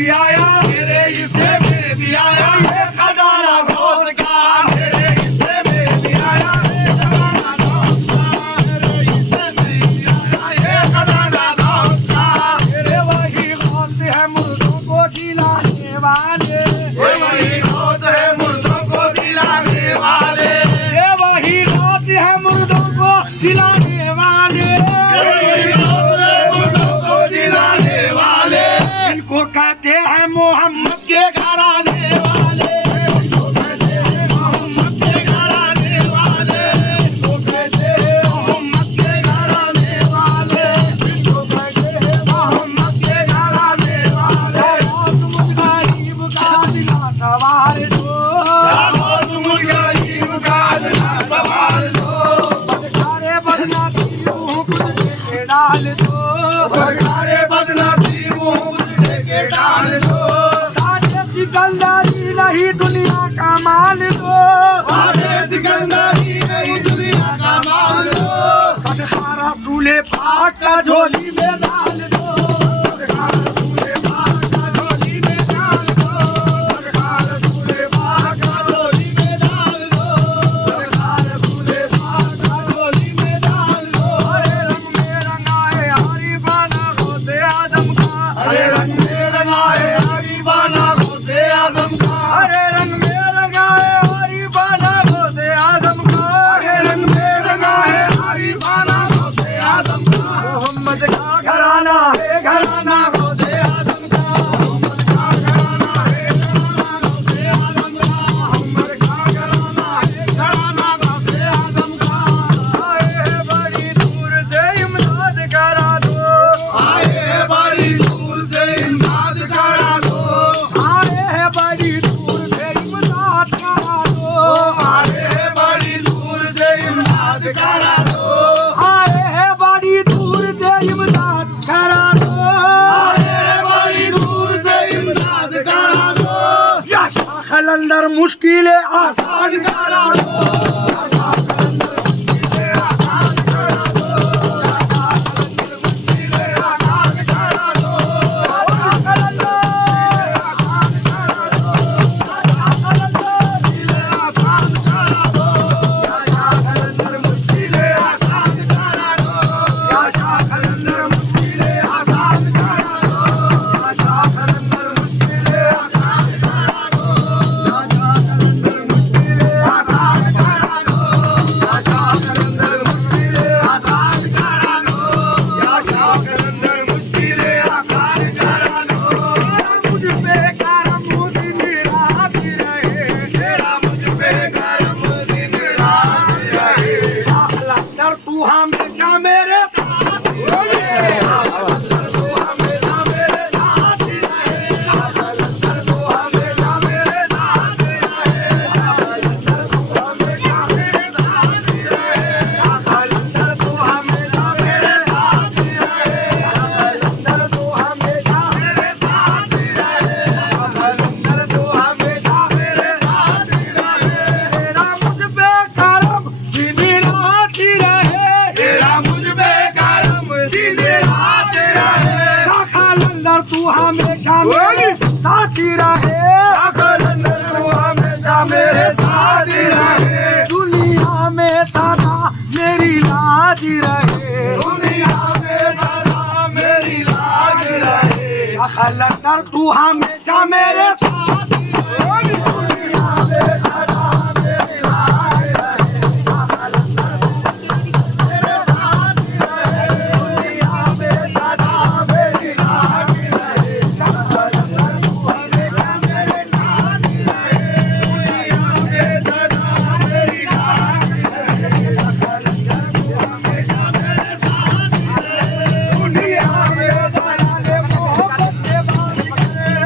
भी आया, मेरे हिस्से में भी आया, ये खजाना गौस का मेरे हिस्से में भी आया, ये खजाना गौस का मेरे हिस्से में भी आया, ये खजाना गौस का। ये वही गौस है मुर्दों को जिलाने वाले, ये वही गौस है मुर्दों को जिलाने वाले, ये वही गौस है मुर्दों को जिलाने वाले, ये वही गौस है मुर्दों को जिलाने वाले। इनको कहते हैं मोहम्मद के घराने वाले, इनको कहते हैं मोहम्मद के घराने वाले, इनको कहते हैं मोहम्मद के घराने वाले, इनको कहते हैं मोहम्मद के घराने वाले। गरीब का दिला सवार दो, तुम गरीब का दिला सवार दो, बदकारे बदनाती मुँह कुछ देके डाल दो, बदकारे बदनाती मुँह के डाल दो, सारे सिकंदरी नहीं दुनिया का माल दो, आधे सिकंदरी नहीं दुनिया का माल दो, सदका रसूले पाक का झोली में डाल दो, सदका रसूले पाक का झोली में डाल दो, सदका रसूले पाक का झोली में डाल दो, सदका रसूले पाक का झोली में डाल दो। हरे रंग में रंगाए हरीबाना होते आदम का, हरे रंग में रंगाए हरीबाना होते आदम का, हरे रंग में रंगाए हरीबाना होते आदम का, हरे रंग में रंगाए हरीबाना होते आदम का। मोहम्मद का घराना है घराना होते आदम का, मोहम्मद का घराना है घराना होते आदम का, मोहम्मद का घराना है घराना होते आदम का। आए हैं बड़ी दूर से इमदाद करा दो, आए हैं बड़ी दूर से इमदाद करा दो, आए हैं बड़ी दूर से इमदाद करा दो, आए हैं बड़ी दूर से इमदाद करा दो, आए हैं बड़ी दूर से इमदाद करा दो, आए हैं बड़ी दूर से इमदाद करा दो, या शाह कलंदर मुश्किलें आसान आसान करा दो, आसान करा दो, आसान करा दो, आसान करा दो, आसान करा दो, आसान करा दो, मुश्किलें आसान करा दो, मुश्किलें आसान करा दो, मुश्किलें आसान करा दो, मुझ पे करम दिन रात रहे, तेरा मुझ पे करम दिन रात रहे, शाह कलंदर तू हमेशा मेरे साथ रहे, तू हमेशा मेरे साथ रहे, तू हमेशा मेरे साथ रहे, तू हमेशा मेरे साथ रहे, तू हमेशा मेरे साथ रहे, तू हमेशा मेरे साथ रहे, तू हमेशा मेरे साथ रहे, तेरा मुझ पे करम दिन रात रहे, तेरा मुझ पे करम दिन रात रहे, शाह कलंदर तू हमेशा मेरे साथ रहे, तू हमेशा मेरे साथ रहे, दुनिया में सदा मेरी लाज रहे, दुनिया में सदा मेरी लाज रहे, शाह कलंदर तू हमेशा मेरे साथ दुनिया में सदा मेरी लाज रहे, मेरे साथ रहे, दुनिया में सदा मेरी लाज रहे, तू हमेशा मेरे साथ रहे, दुनिया में सदा मेरी लाज रहे, तू हमेशा मेरे साथ रहे, दुनिया में सदा मोहब्बत से बात करे,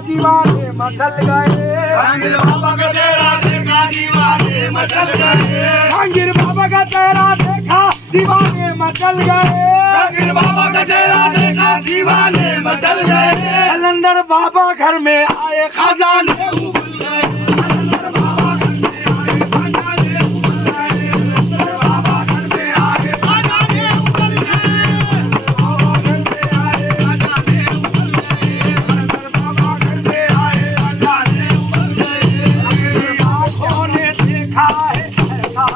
दीवाने मचल गए। जहांगीर बाबा का चेहरा देखा दीवाने मचल गए। जहांगीर बाबा का चेहरा देखा दीवाने मचल गए। जहांगीर बाबा का चेहरा देखा दीवाने मचल गए। कलंदर बाबा घर में आए खजाने उगल गए। कलंदर बाबा घर में आए खजाने उगल गए। कलंदर बाबा घर में आए खजाने उगल गए। बाबा घर में आए खजाने उगल गए। कलंदर बाबा घर में आए खजाने उगल गए। आँखों ने देखा है ऐसा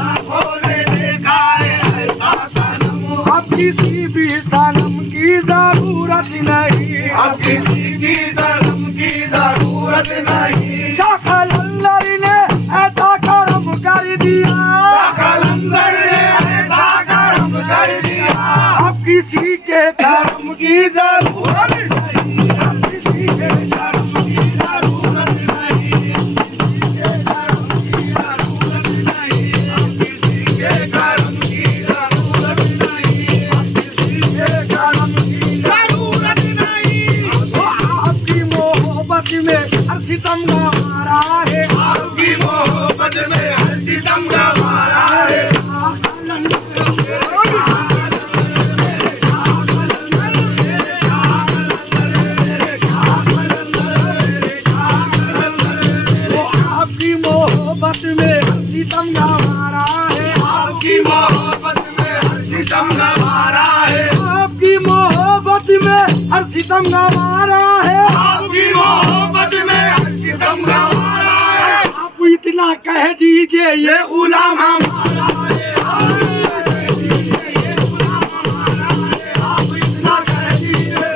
आँखों ने देखा है ऐसा सनम। अब किसी भी सनम की जरूरत नहीं। अब किसी की शर्म की जरूरत नहीं। कलंदर ने ऐसा कर्म कर दिया, कलंदर ने ऐसा कर्म कर दिया, अब किसी के कर्म की जरूरत नहीं। अब किसी के कर्म की जरूरत नहीं। अब किसी के कर्म की जरूरत नहीं। अब किसी के कर्म की जरूरत नहीं। आपकी मोहब्बत में हर सितम गवारा है, आपकी मोहब्बत में हर सितम गवारा है। आपकी मोहब्बत में हर सितम गवारा है, आपकी मोहब्बत में हर सितम गवारा है। आपकी मोहब्बत में हर सितम गवारा है। आपकी मोहब्बत में हर सितम गवारा है। आप इतना कह दीजिए ये ये गुलाम हमारा है। आप इतना कह दीजिए।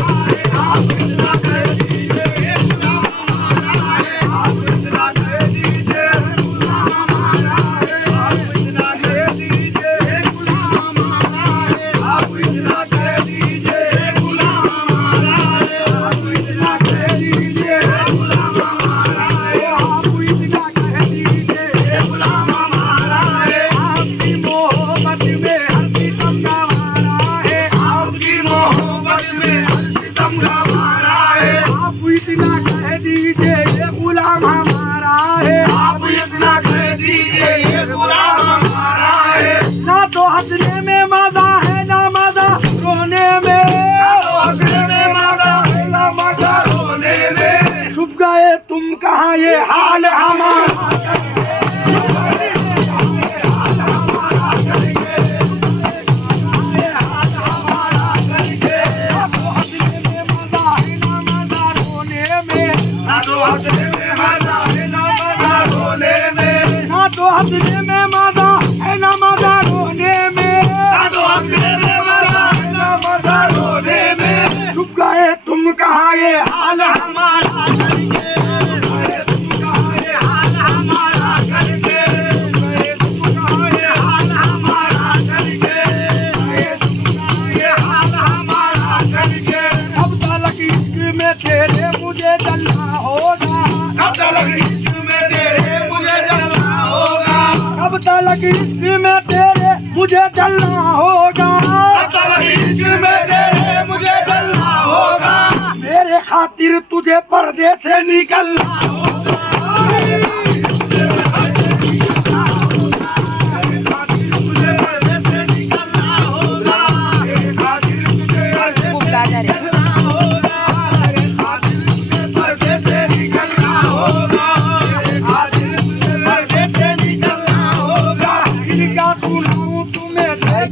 आप इतना कह दीजिए। ये गुलाम हमारा है। आप इतना कह दीजिए। गुलाम हमारा है। आप इतना कह दीजिए। गुलाम हमारा है। आप इतना कह दीजिए। गुलाम हमारा है। आप इतना कह दीजिए। गुलाम हमारा है। आप इतना कह दीजिए गुलाम हमारा है। आपकी मोहब्बत में हर सितम गवारा है। आपकी मोहब्बत में हर सितम गवारा है। आप इतना कह दीजिए ये गुलाम हमारा है। आप इतना कह दीजिए ये गुलाम हमारा है। ना तो हंसने में मजा है ना मजा रोने में, तो हंसने में मजा है ना मजा रोने में। छुप गए तुम कहाँ ये हाल हमारा। ना तो हंसने में मजा है ना मजा रोने में। ना तो हंसने में मजा है ना मजा रोने में, ना तो हंसने में मजा है ना मजा रोने में। छुप गए तुम कहाँ ये हाल हमारा करके तुम कहाँ ये हाल हमारा करके तुम कहाँ ये हाल हमारा करके ये हाल हमारा करके। अब तलक इश्क में तेरे मुझे जलना होगा, कब तक इश्क में तेरे मुझे जलना होगा। अब तलक इश्क में तेरे मुझे जलना होगा। कब तक इश्क में तेरे मुझे जलना होगा। मेरे खातिर तुझे पर्दे से निकलना होगा।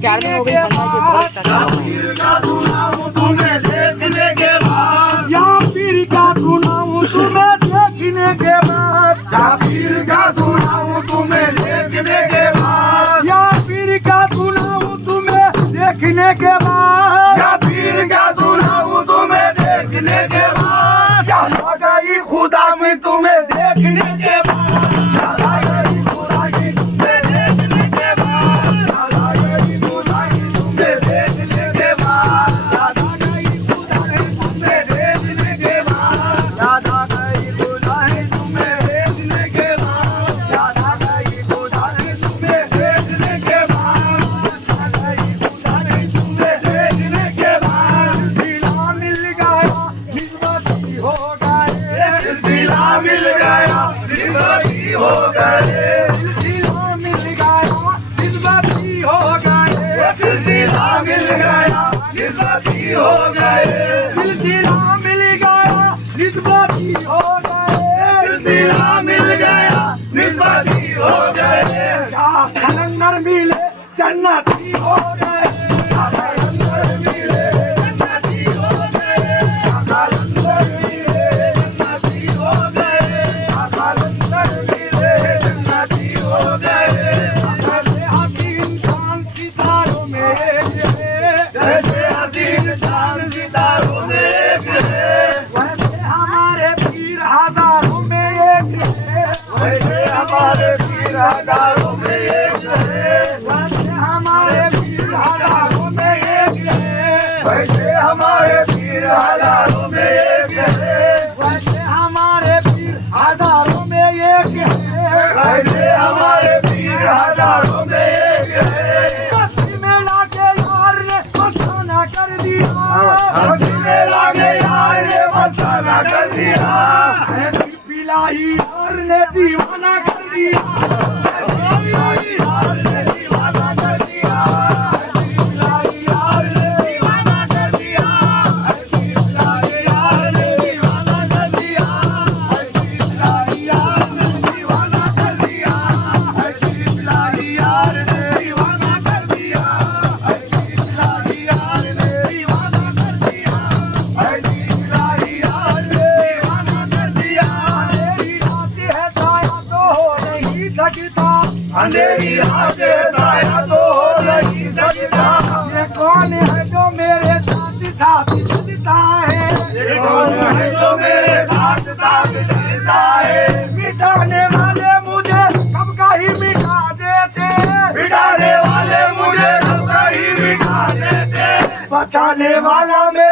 चार दिन हो गए पीर का सुनाऊं तुम्हें देखने के बाद। या पीर का सुनाऊं तुम्हें देखने के बाद। या पीर का सुनाऊं तुम्हें देखने के बाद। या पीर का सुनाऊं तुम्हें देखने के बाद। या पीर का सुनाऊं तुम्हें देखने के बाद। या हो गई खुदा में तुम्हें देखने के बाद। हो गए सिलसिला मिल गया निस्बती हो गए। सिलसिला मिल गया निस्बती हो गए। सिलसिला मिल गया निस्बती हो गए। सिलसिला मिल गया निस्बती हो गए। शाह कलंदर मिले जन्नती हो गए। शाह कलंदर मिले जन्नती हो गए। शाह कलंदर मिले जन्नती हो गए। शाह कलंदर मिले जन्नती हो गए। जैसे हसीन चांद सितारों में जैसे हसीन चांद सितारों में वैसे हजारों में एक है, वैसे हमारे पीर हजारों में एक है। ऐसे हमारे पीर हजारों में एक है। बस्ती में लाके यार ने मस्ताना कर दिया, हंसी में लागे यार ने मस्ताना कर दिया, ऐसी पिलाई यार ने दीवाना कर दिया। पिलाई यार ने दीवाना कर दिया, पिलाई यार ने दीवाना कर दिया, पिलाई यार ने दीवाना कर दिया, पिलाई यार ने दीवाना कर दिया, पिलाई यार ने दीवाना कर दिया, पिलाई यार ने दीवाना कर दिया, पिलाई यार ने दीवाना कर दिया। अंधेरी रात है साया तो हो नहीं सकता। अंधेरी रात है साया तो हो नहीं सकता। ये कौन है जो मेरे साथ साथ चलता है, ये कौन है जो मेरे साथ साथ चलता है, मिटाने वाले मुझे कब का ही मिटा देते, मिटाने वाले मुझे कब का ही मिटा देते, बचाने वाला मेरे